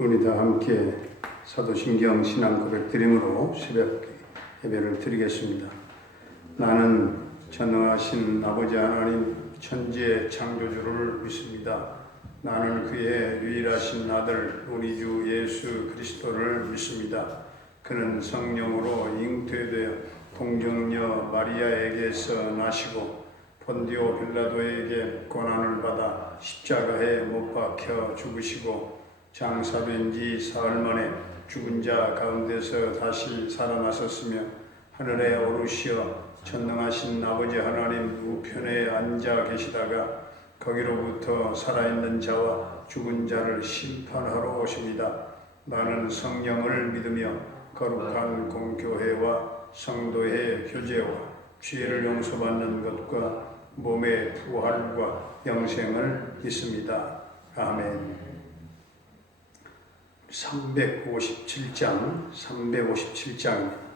우리 다 함께 사도신경 신앙 고백 드림으로 새벽 예배를 드리겠습니다. 나는 전능하신 아버지 하나님 천지의 창조주를 믿습니다. 나는 그의 유일하신 아들 우리 주 예수 그리스도를 믿습니다. 그는 성령으로 잉태되어 동정녀 마리아에게서 나시고 본디오 빌라도에게 고난을 받아 십자가에 못 박혀 죽으시고 장사된 지 사흘 만에 죽은 자 가운데서 다시 살아나셨으며 하늘에 오르시어 전능하신 아버지 하나님 우편에 앉아 계시다가 거기로부터 살아있는 자와 죽은 자를 심판하러 오십니다. 나는 성령을 믿으며 거룩한 공교회와 성도의 교제와 죄를 용서받는 것과 몸의 부활과 영생을 믿습니다. 아멘. 357장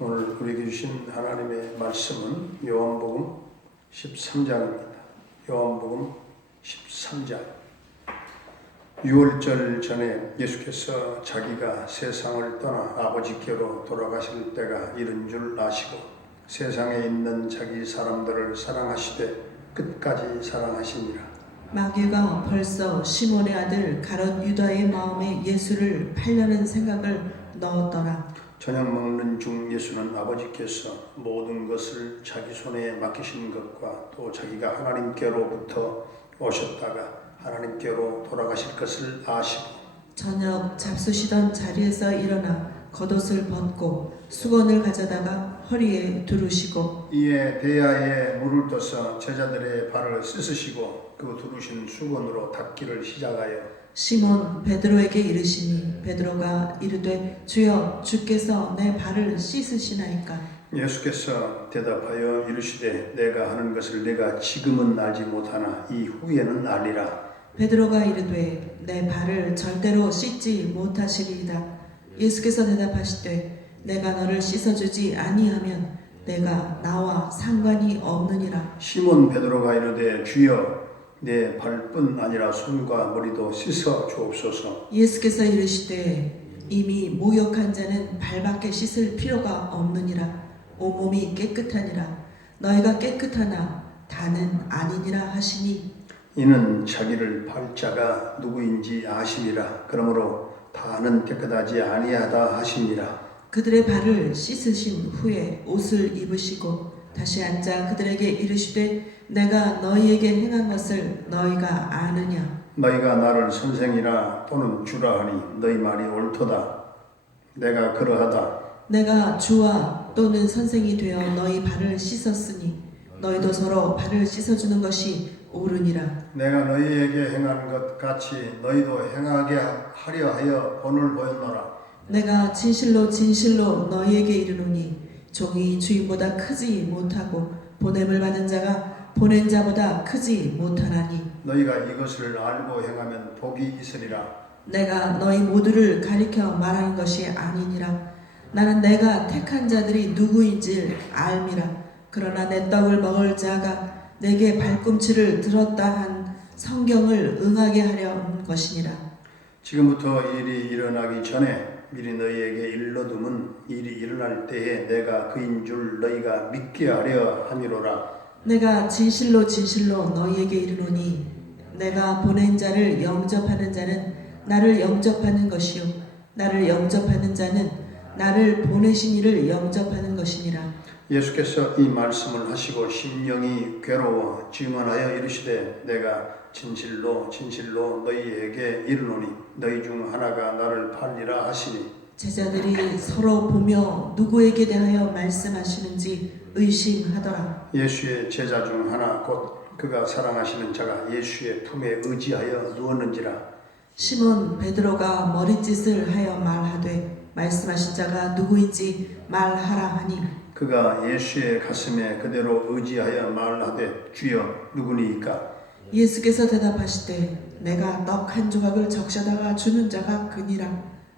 오늘 우리에게 주신 하나님의 말씀은 요한복음 13장입니다. 요한복음 13장. 6월절 전에 예수께서 자기가 세상을 떠나 아버지께로 돌아가실 때가 이른 줄 아시고 세상에 있는 자기 사람들을 사랑하시되 끝까지 사랑하시니라. 마귀가 벌써 시몬의 아들 가룟 유다의 마음에 예수를 팔려는 생각을 넣었더라. 저녁 먹는 중 예수는 아버지께서 모든 것을 자기 손에 맡기신 것과 또 자기가 하나님께로부터 오셨다가 하나님께로 돌아가실 것을 아시고 저녁 잡수시던 자리에서 일어나 겉옷을 벗고 수건을 가져다가 허리에 두르시고 이에 대야에 물을 떠서 제자들의 발을 씻으시고 그 두르신 수건으로 닦기를 시작하여 시몬 베드로에게 이르시니 베드로가 이르되 주여 주께서 내 발을 씻으시나이까. 예수께서 대답하여 이르시되 내가 하는 것을 내가 지금은 알지 못하나 이후에는 알리라. 베드로가 이르되 내 발을 절대로 씻지 못하시리이다. 예수께서 대답하시되 내가 너를 씻어주지 아니하면 내가 나와 상관이 없느니라. 시몬 베드로가 이르되 주여 내 발뿐 아니라 손과 머리도 씻어 주옵소서. 예수께서 이르시되 이미 모욕한 자는 발밖에 씻을 필요가 없느니라. 온몸이 깨끗하니라. 너희가 깨끗하나 다는 아니니라 하시니 이는 자기를 팔 자가 누구인지 아심이라. 그러므로 다는 깨끗하지 아니하다 하시니라. 그들의 발을 씻으신 후에 옷을 입으시고 다시 앉아 그들에게 이르시되 내가 너희에게 행한 것을 너희가 아느냐. 너희가 나를 선생이라 또는 주라 하니 너희 말이 옳도다. 내가 그러하다. 내가 주와 또는 선생이 되어 너희 발을 씻었으니 너희도 서로 발을 씻어주는 것이 옳으니라. 내가 너희에게 행한 것 같이 너희도 행하게 하려 하여 본을 보였노라. 내가 진실로 진실로 너희에게 이르노니 종이 주인보다 크지 못하고 보냄을 받은 자가 보낸 자보다 크지 못하나니 너희가 이것을 알고 행하면 복이 있으리라. 내가 너희 모두를 가리켜 말하는 것이 아니니라. 나는 내가 택한 자들이 누구인지 알미라. 그러나 내 떡을 먹을 자가 내게 발꿈치를 들었다 한 성경을 응하게 하려는 것이니라. 지금부터 일이 일어나기 전에 미리 너희에게 일러둠은 일이 일어날 때에 내가 그인 줄 너희가 믿게 하려 함이로라. 내가 진실로 진실로 너희에게 이르노니 내가 보낸 자를 영접하는 자는 나를 영접하는 것이요 나를 영접하는 자는 나를 보내신 이를 영접하는 것이니라. 예수께서 이 말씀을 하시고 심령이 괴로워 증언하여 이르시되 내가 진실로 진실로 너희에게 이르노니 너희 중 하나가 나를 팔리라 하시니 제자들이 서로 보며 누구에게 대하여 말씀하시는지 의심하더라. 예수의 제자 중 하나 곧 그가 사랑하시는 자가 예수의 품에 의지하여 누웠는지라. 시몬 베드로가 머리짓을 하여 말하되 말씀하신 자가 누구인지 말하라 하니 그가 예수의 가슴에 그대로 의지하여 말하되 주여 누구니이까. 예수께서 대답하시되 내가 떡 한 조각을 적셔다가 주는 자가 그니라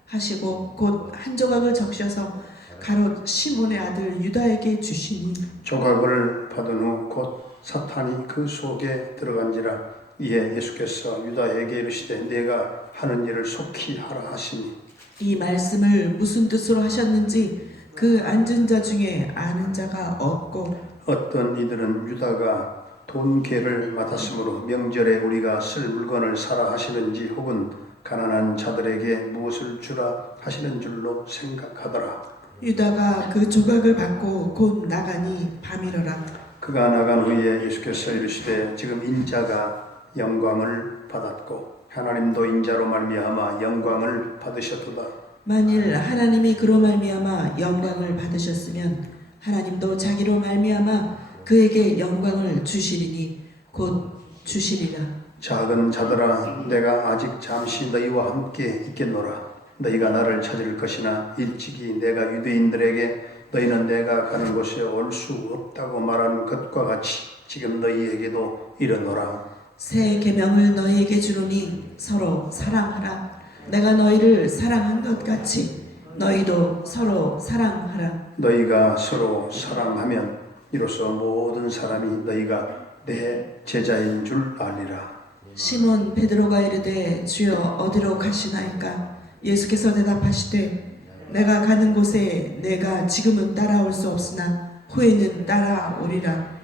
하시고 곧 한 조각을 적셔서 가롯 시몬의 아들 유다에게 주시니 조각을 받은 후 곧 사탄이 그 속에 들어간지라. 이에 예수께서 유다에게 이르시되 내가 하는 일을 속히 하라 하시니 이 말씀을 무슨 뜻으로 하셨는지 그 앉은 자 중에 아는 자가 없고 어떤 이들은 유다가 돈계를 맡았으므로 명절에 우리가 쓸 물건을 사라 하시는지 혹은 가난한 자들에게 무엇을 주라 하시는 줄로 생각하더라. 유다가 그 조각을 받고 곧 나가니 밤이러라. 그가 나간 후에 예수께서 이르시되 지금 인자가 영광을 받았고 하나님도 인자로 말미암아 영광을 받으셨도다. 만일 하나님이 그로 말미암아 영광을 받으셨으면 하나님도 자기로 말미암아 그에게 영광을 주시리니 곧 주시리라. 작은 자들아 내가 아직 잠시 너희와 함께 있겠노라. 너희가 나를 찾을 것이나 일찍이 내가 유대인들에게 너희는 내가 가는 곳에 올 수 없다고 말하는 것과 같이 지금 너희에게도 이르노라. 새 계명을 너희에게 주노니 서로 사랑하라. 내가 너희를 사랑한 것 같이 너희도 서로 사랑하라. 너희가 서로 사랑하면 이로써 모든 사람이 너희가 내 제자인 줄 아니라. 시몬 베드로가 이르되 주여 어디로 가시나이까? 예수께서 대답하시되 내가 가는 곳에 내가 지금은 따라올 수 없으나 후에는 따라오리라.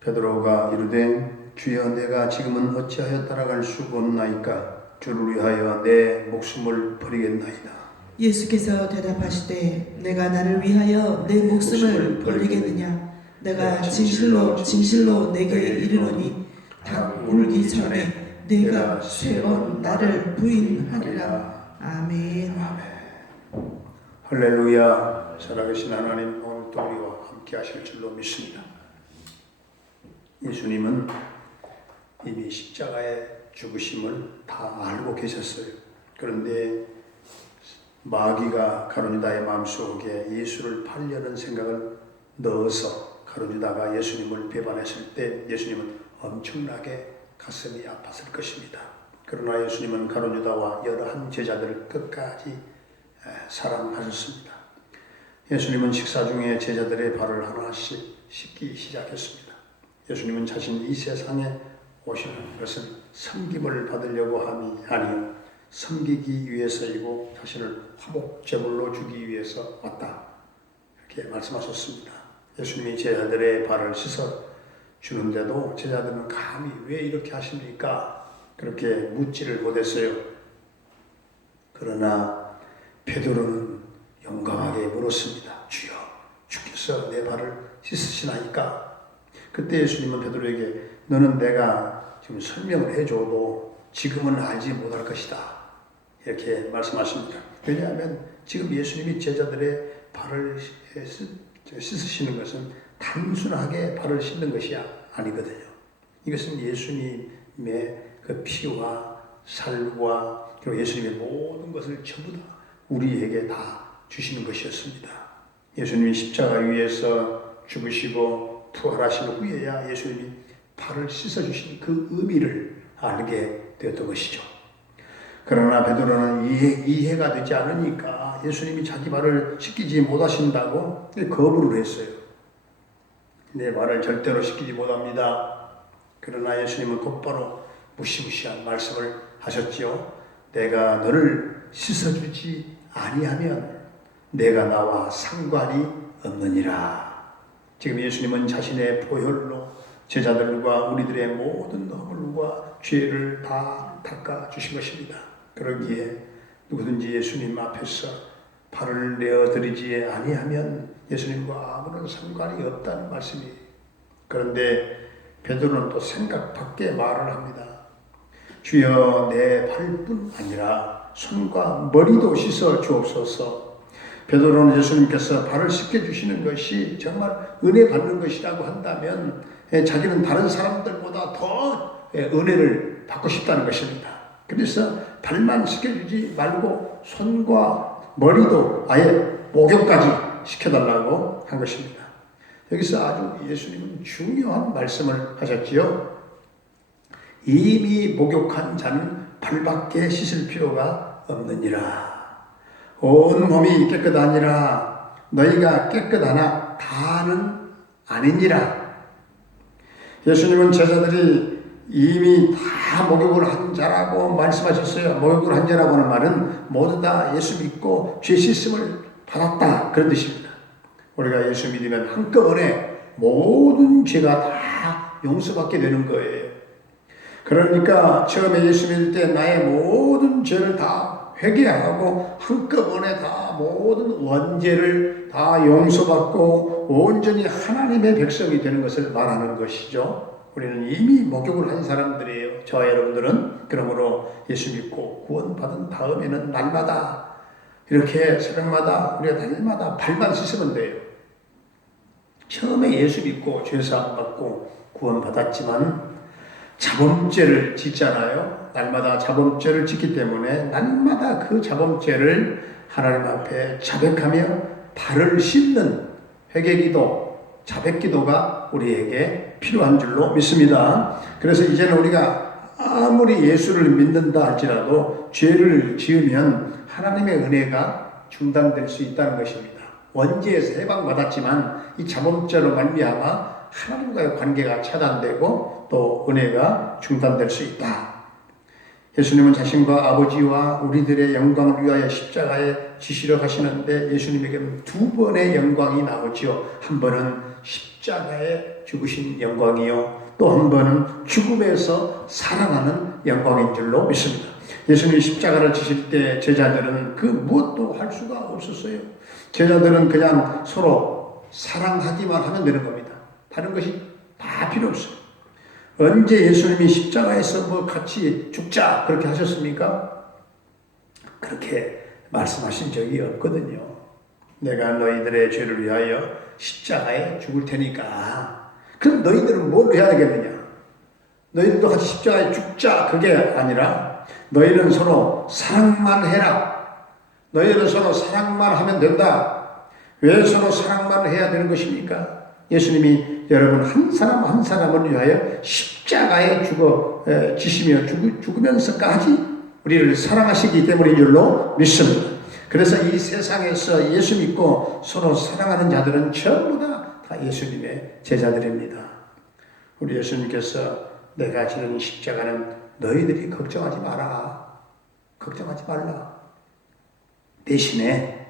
베드로가 이르되 주여 내가 지금은 어찌하여 따라갈 수 없나이까? 주를 위하여 내 목숨을 버리겠나이다. 예수께서 대답하시되 내가 나를 위하여 내 목숨을 버리겠느냐? 내가 진실로 진실로 내게 이르노니 닭 울기 전에 내가 3번 나를 부인하리라. 아멘. 할렐루야. 살아계신 하나님, 오늘도 우리와 함께 하실 줄로 믿습니다. 예수님은 이미 십자가의 죽으심을 다 알고 계셨어요. 그런데 마귀가 가룟유다의 마음속에 예수를 팔려는 생각을 넣어서 가룟유다가 예수님을 배반했을 때 예수님은 엄청나게 가슴이 아팠을 것입니다. 그러나 예수님은 가룟유다와 여러 한 제자들을 끝까지 사랑하셨습니다. 예수님은 식사 중에 제자들의 발을 하나씩 씻기 시작했습니다. 예수님은 자신이 이 세상에 오시는 것은 섬김을 받으려고 함이 아니요 섬기기 위해서이고 자신을 화목제물로 주기 위해서 왔다. 이렇게 말씀하셨습니다. 예수님이 제자들의 발을 씻어 주는데도 제자들은 감히 왜 이렇게 하십니까? 그렇게 묻지를 못했어요. 그러나 베드로는 용감하게 물었습니다. 주여, 주께서 내 발을 씻으시나이까? 그때 예수님은 베드로에게 너는 내가 지금 설명을 해줘도 지금은 알지 못할 것이다. 이렇게 말씀하십니다. 왜냐하면 지금 예수님이 제자들의 발을 씻으시는 것은 단순하게 발을 씻는 것이 아니거든요. 이것은 예수님의 그 피와 살과 그리고 예수님의 모든 것을 전부 다 우리에게 다 주시는 것이었습니다. 예수님이 십자가 위에서 죽으시고 부활하신 후에야 예수님이 발을 씻어주신 그 의미를 알게 되었던 것이죠. 그러나 베드로는 이해가 되지 않으니까 예수님이 자기 발을 씻기지 못하신다고 거부를 했어요. 내 발을 절대로 씻기지 못합니다. 그러나 예수님은 곧바로 무시무시한 말씀을 하셨지요. 내가 너를 씻어주지 아니하면 내가 나와 상관이 없느니라. 지금 예수님은 자신의 보혈로 제자들과 우리들의 모든 허물과 죄를 다 닦아주신 것입니다. 그러기에 누구든지 예수님 앞에서 발을 내어드리지 아니하면 예수님과 아무런 상관이 없다는 말씀이에요. 그런데 베드로는 또 생각 밖의 말을 합니다. 주여 내 발뿐 아니라 손과 머리도 씻어 주옵소서. 베드로는 예수님께서 발을 씻겨주시는 것이 정말 은혜 받는 것이라고 한다면 자기는 다른 사람들보다 더 은혜를 받고 싶다는 것입니다. 그래서 발만 씻겨주지 말고 손과 머리도 아예 목욕까지 시켜달라고 한 것입니다. 여기서 아주 예수님은 중요한 말씀을 하셨지요. 이미 목욕한 자는 발밖에 씻을 필요가 없느니라. 온 몸이 깨끗하니라. 너희가 깨끗하나 다는 아니니라. 예수님은 제자들이 이미 다 목욕을 한 자라고 말씀하셨어요. 목욕을 한 자라고 하는 말은 모두 다 예수 믿고 죄 씻음을 받았다, 그런 뜻입니다. 우리가 예수 믿으면 한꺼번에 모든 죄가 다 용서받게 되는 거예요. 그러니까 처음에 예수 믿을 때 나의 모든 죄를 다 회개하고 한꺼번에 다 모든 원죄를 다 용서받고 온전히 하나님의 백성이 되는 것을 말하는 것이죠. 우리는 이미 목욕을 한 사람들이에요. 저와 여러분들은. 그러므로 예수 믿고 구원받은 다음에는 날마다 이렇게 새벽마다 우리가 날마다 발만 씻으면 돼요. 처음에 예수 믿고 죄사함 받고 구원받았지만 자범죄를 짓잖아요. 날마다 자범죄를 짓기 때문에 날마다 그 자범죄를 하나님 앞에 자백하며 발을 씻는 회개기도, 자백기도가 우리에게 필요한 줄로 믿습니다. 그래서 이제는 우리가 아무리 예수를 믿는다 할지라도 죄를 지으면 하나님의 은혜가 중단될 수 있다는 것입니다. 원죄에서 해방받았지만 이 자범죄로 말미암아 하나님과의 관계가 차단되고 또 은혜가 중단될 수 있다. 예수님은 자신과 아버지와 우리들의 영광을 위하여 십자가에 지시러 가시는데 예수님에게는 두 번의 영광이 나오지요. 한 번은 십자가에 죽으신 영광이요, 또 한 번은 죽음에서 살아나는 영광인 줄로 믿습니다. 예수님이 십자가를 지실 때 제자들은 그 무엇도 할 수가 없었어요. 제자들은 그냥 서로 사랑하기만 하면 되는 겁니다. 다른 것이 다 필요 없어요. 언제 예수님이 십자가에서 뭐 같이 죽자 그렇게 하셨습니까? 그렇게 말씀하신 적이 없거든요. 내가 너희들의 죄를 위하여 십자가에 죽을 테니까. 그럼 너희들은 뭘 해야 되겠느냐? 너희들도 같이 십자가에 죽자 그게 아니라 너희는 서로 사랑만 해라. 너희는 서로 사랑만 하면 된다. 왜 서로 사랑만 해야 되는 것입니까? 예수님이 여러분 한 사람 한 사람을 위하여 십자가에 지시며 죽으면서까지 우리를 사랑하시기 때문인 줄로 믿습니다. 그래서 이 세상에서 예수 믿고 서로 사랑하는 자들은 전부 다 예수님의 제자들입니다. 우리 예수님께서 내가 지는 십자가는 너희들이 걱정하지 마라. 걱정하지 말라. 대신에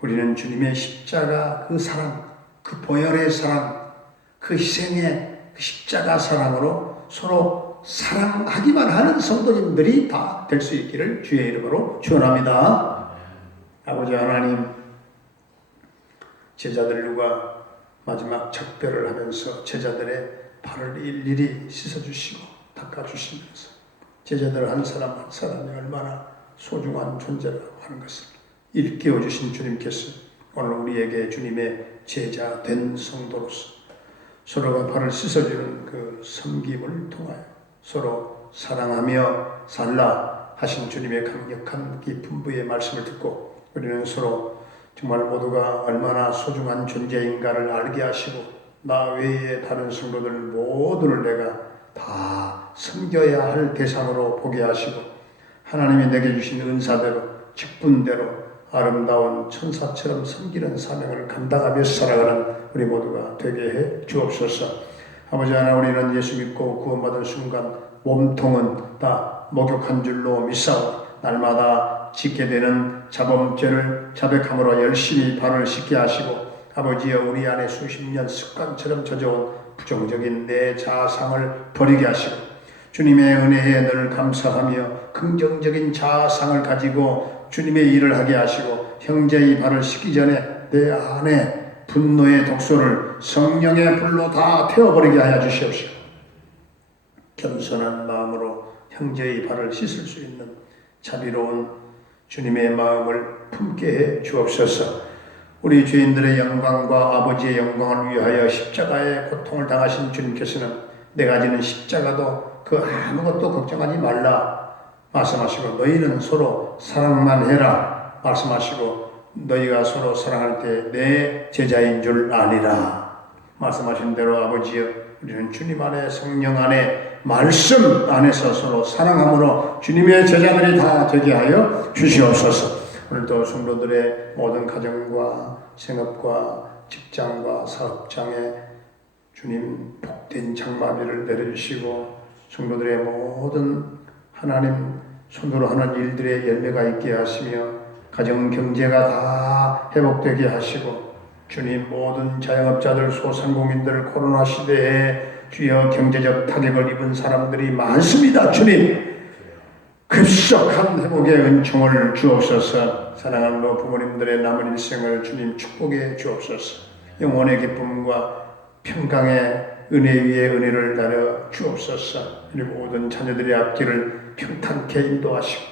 우리는 주님의 십자가 그 사랑, 그 보혈의 사랑, 그 희생의 그 십자가 사랑으로 서로 사랑하기만 하는 성도님들이 다 될 수 있기를 주의 이름으로 축원합니다. 아버지 하나님, 제자들과 마지막 작별을 하면서 제자들의 발을 일일이 씻어주시고 닦아주시면서 제자들 한 사람 한 사람이 얼마나 소중한 존재라고 하는 것을 일깨워주신 주님께서 오늘 우리에게 주님의 제자 된 성도로서 서로가 발을 씻어주는 그 섬김을 통하여 서로 사랑하며 살라 하신 주님의 강력한 깊은 부의 말씀을 듣고 우리는 서로 정말 모두가 얼마나 소중한 존재인가를 알게 하시고 나 외에 다른 성도들 모두를 내가 다 섬겨야 할 대상으로 보게 하시고 하나님이 내게 주신 은사대로 직분대로 아름다운 천사처럼 섬기는 사명을 감당하며 살아가는 우리 모두가 되게 해 주옵소서. 아버지 하나님, 우리는 예수 믿고 구원받은 순간 몸통은 다 목욕한 줄로 믿사오니 날마다 짓게 되는 자범죄를 자백함으로 열심히 발을 씻게 하시고 아버지여 우리 안에 수십 년 습관처럼 젖어온 부정적인 내 자아상을 버리게 하시고 주님의 은혜에 늘 감사하며 긍정적인 자아상을 가지고 주님의 일을 하게 하시고 형제의 발을 씻기 전에 내 안에 분노의 독소를 성령의 불로 다 태워버리게 하여 주시옵시고 겸손한 마음으로 형제의 발을 씻을 수 있는 자비로운 주님의 마음을 품게 해 주옵소서. 우리 죄인들의 영광과 아버지의 영광을 위하여 십자가의 고통을 당하신 주님께서는 내가 지는 십자가도 그 아무것도 걱정하지 말라 말씀하시고 너희는 서로 사랑만 해라 말씀하시고 너희가 서로 사랑할 때 내 제자인 줄 아니라 말씀하신 대로 아버지여 우리는 주님 안에 성령 안에 말씀 안에서 서로 사랑함으로 주님의 제자들이 다 되게 하여 주시옵소서. 오늘도 성도들의 모든 가정과 생업과 직장과 사업장에 주님 복된 장마비를 내려주시고 성도들의 모든 하나님 손으로 하는 일들의 열매가 있게 하시며 가정 경제가 다 회복되게 하시고 주님 모든 자영업자들 소상공인들 코로나 시대에 주여 경제적 타격을 입은 사람들이 많습니다. 주님 급속한 회복의 은총을 주옵소서. 사랑하는 부모님들의 남은 일생을 주님 축복해 주옵소서. 영혼의 기쁨과 평강의 은혜 위에 은혜를 나려 주옵소서. 우리 모든 자녀들의 앞길을 평탄케 인도하시고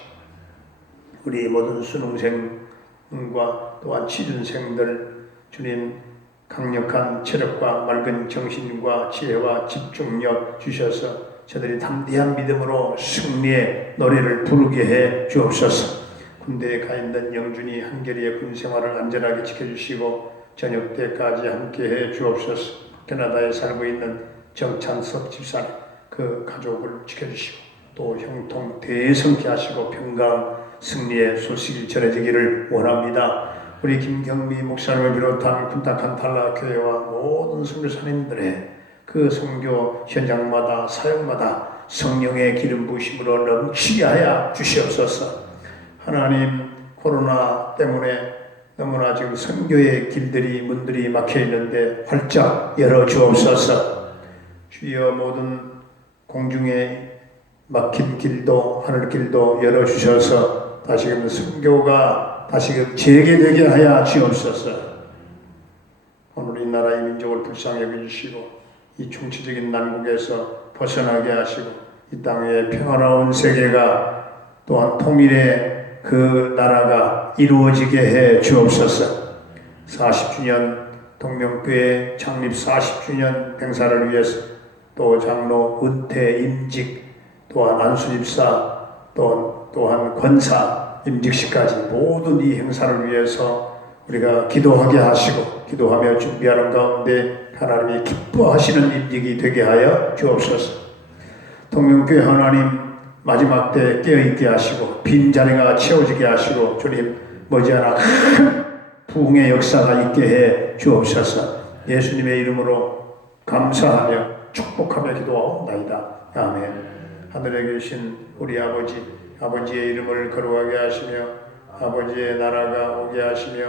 우리 모든 수능생과 또한 취준생들 주님 강력한 체력과 맑은 정신과 지혜와 집중력 주셔서 저들이 담대한 믿음으로 승리의 노래를 부르게 해 주옵소서. 군대에 가 있는 영준이 한결이의 군생활을 안전하게 지켜주시고 저녁 때까지 함께 해 주옵소서. 캐나다에 살고 있는 정찬석 집사님 그 가족을 지켜주시고 또 형통 대성케 하시고 평강 승리의 소식이 전해지기를 원합니다. 우리 김경미 목사님을 비롯한 군탁한 탈락교회와 모든 선교사님들의 그 선교 현장마다 사역마다 성령의 기름 부으심으로 넘치게 하여 주시옵소서. 하나님, 코로나 때문에 너무나 지금 선교의 길들이 문들이 막혀 있는데 활짝 열어 주옵소서. 주여, 모든 공중에 막힌 길도 하늘길도 열어 주셔서 다시금 선교가 다시금 재개되게 하여 주옵소서. 오늘 이 나라의 민족을 불쌍히 여겨주시고 이 총체적인 난국에서 벗어나게 하시고 이 땅의 평화로운 세계가 또한 통일의 그 나라가 이루어지게 해 주옵소서. 40주년 동명교회 창립 40주년 행사를 위해서 또 장로 은퇴 임직 또한 안수집사 또한 권사 임직식까지 모든 이 행사를 위해서 우리가 기도하게 하시고 기도하며 준비하는 가운데 하나님이 기뻐하시는 임직이 되게 하여 주옵소서. 동명교회 하나님, 마지막 때 깨어있게 하시고 빈자리가 채워지게 하시고 주님 머지않아 큰 부흥의 역사가 있게 해 주옵소서. 예수님의 이름으로 감사하며 축복하며 기도하옵나이다. 아멘. 하늘에 계신 우리 아버지의 이름을 거룩하게 하시며 아버지의 나라가 오게 하시며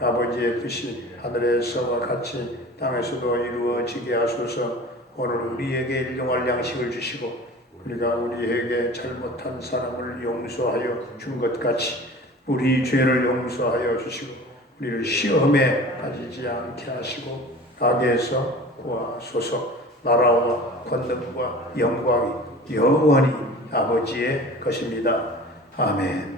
아버지의 뜻이 하늘에서와 같이 땅에서도 이루어지게 하소서. 오늘 우리에게 일용할 양식을 주시고 우리가 우리에게 잘못한 사람을 용서하여 준 것 같이 우리 죄를 용서하여 주시고 우리를 시험에 빠지지 않게 하시고 악에서 구하소서. 나라와 권능과 영광이 영원히 아버지의 것입니다. 아멘.